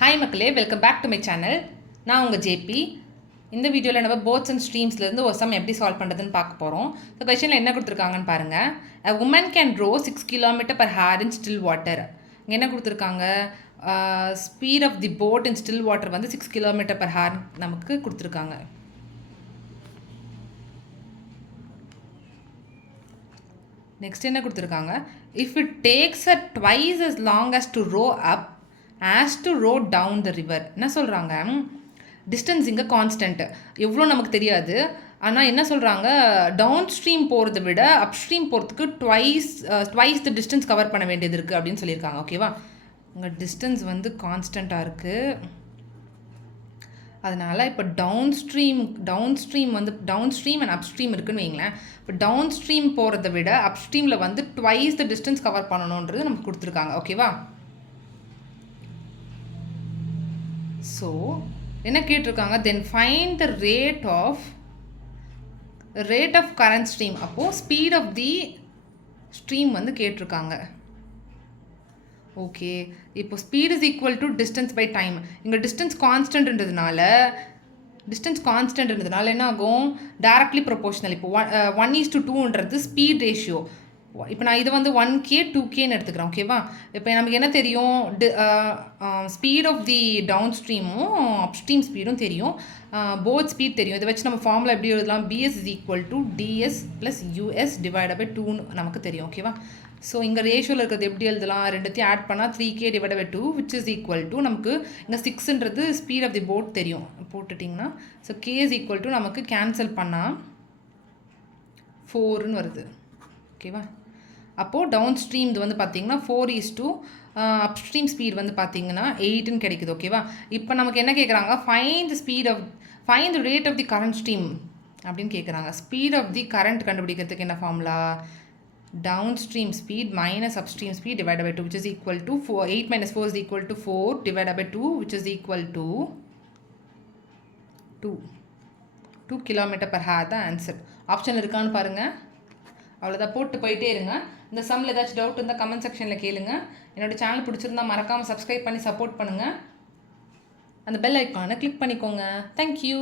Hi மக்களே, welcome back to my channel. நான் உங்கள் ஜேபி. இந்த வீடியோவில் நம்ம போட்ஸ் அண்ட் ஸ்ட்ரீம்ஸ்லேருந்து ஒரு சம் எப்படி சால்வ் பண்ணுறதுன்னு பார்க்க போகிறோம். ஸோ கொஷனில் என்ன கொடுத்துருக்காங்கன்னு பாருங்கள். A woman can row 6 kilometre per hour in still water. இங்கே என்ன கொடுத்துருக்காங்க, speed of the boat in still water வந்து 6 கிலோமீட்டர் பர் ஹார் நமக்கு கொடுத்துருக்காங்க. நெக்ஸ்ட் என்ன கொடுத்துருக்காங்க, if it takes a twice as long as to row up as to row down the river. என்ன சொல்கிறாங்க, டிஸ்டன்ஸ் இங்கே கான்ஸ்டன்ட், எவ்வளோ நமக்கு தெரியாது. ஆனால் என்ன சொல்கிறாங்க, டவுன் ஸ்ட்ரீம் போகிறத விட அப் ஸ்ட்ரீம் போகிறதுக்கு ட்வைஸ் த டிஸ்டன்ஸ் கவர் பண்ண வேண்டியது இருக்குது அப்படின்னு சொல்லியிருக்காங்க. ஓகேவா, உங்கள் டிஸ்டன்ஸ் வந்து கான்ஸ்டண்ட்டாக இருக்குது. அதனால் இப்போ down stream and up stream இருக்குன்னு வைங்களேன். இப்போ டவுன் ஸ்ட்ரீம் போகிறத விட அப் ஸ்ட்ரீமில் வந்து ட்வைஸ் த டிஸ்டன்ஸ் கவர் பண்ணணுன்றது நமக்கு கொடுத்துருக்காங்க. ஓகேவா, ஸோ என்ன கேட்டிருக்காங்க, then find the rate of current stream. அப்போது ஸ்பீட் ஆஃப் தி ஸ்ட்ரீம் வந்து கேட்டிருக்காங்க. ஓகே, இப்போ speed is equal to distance by time. இங்கே டிஸ்டன்ஸ் கான்ஸ்டன்ட்ன்றதுனால என்ன ஆகும், டைரக்ட்லி ப்ரொபோஷனல். இப்போ 1:2ன்றது ஸ்பீட் ரேஷியோ. இப்போ நான் இது வந்து 1K 2Kன்னு எடுத்துக்கிறேன். ஓகேவா, இப்போ நமக்கு என்ன தெரியும், ஸ்பீட் ஆஃப் தி டவுன் ஸ்ட்ரீமும் அப் ஸ்ட்ரீம் ஸ்பீடும் தெரியும், போத் ஸ்பீட் தெரியும். இதை வச்சு நம்ம ஃபார்முலா எப்படி எழுதலாம், BS is equal to DS plus US divide by 2ன்னு நமக்கு தெரியும். ஓகேவா, ஸோ இங்கே ரேஷியோவில் இருக்கிறது எப்படி எழுதலாம், ரெண்டுத்தையும் ஆட் பண்ணால் 3K divide by 2 which is equal to நமக்கு இங்கே 6ன்றது ஸ்பீட் ஆஃப் தி போட் தெரியும் போட்டுட்டிங்கன்னா. So K is equal to நமக்கு கேன்சல் பண்ணால் 4ன்னு வருது. ஓகேவா, அப்போது டவுன் ஸ்ட்ரீம் இது வந்து பார்த்திங்கன்னா 4:2, அப் ஸ்ட்ரீம் ஸ்பீட் வந்து பார்த்திங்கன்னா 8ன்னு கிடைக்குது. ஓகேவா, இப்போ நமக்கு என்ன கேட்குறாங்க, find the rate of the current stream அப்படின்னு கேட்குறாங்க. ஸ்பீட் ஆஃப் தி கரண்ட் கண்டுபிடிக்கிறதுக்கு என்ன formula, down stream speed minus up stream speed divide by 2 which is equal to 4. 8 minus 4 is equal to 4 divided by 2 which is equal to 2 kilometer per hour தான் answer. Option இருக்கான்னு பாருங்கள். அவ்வளோதான், போட்டு போயிட்டே இருங்க. இந்த சம்மில் ஏதாச்சும் டவுட் இருந்தால் கமெண்ட் செக்ஷனில் கேளுங்க. என்னோடய சேனல் பிடிச்சிருந்தால் மறக்காமல் சப்ஸ்கிரைப் பண்ணி சப்போர்ட் பண்ணுங்கள். அந்த பெல் ஐக்கானை கிளிக் பண்ணிக்கோங்க. தேங்க்யூ.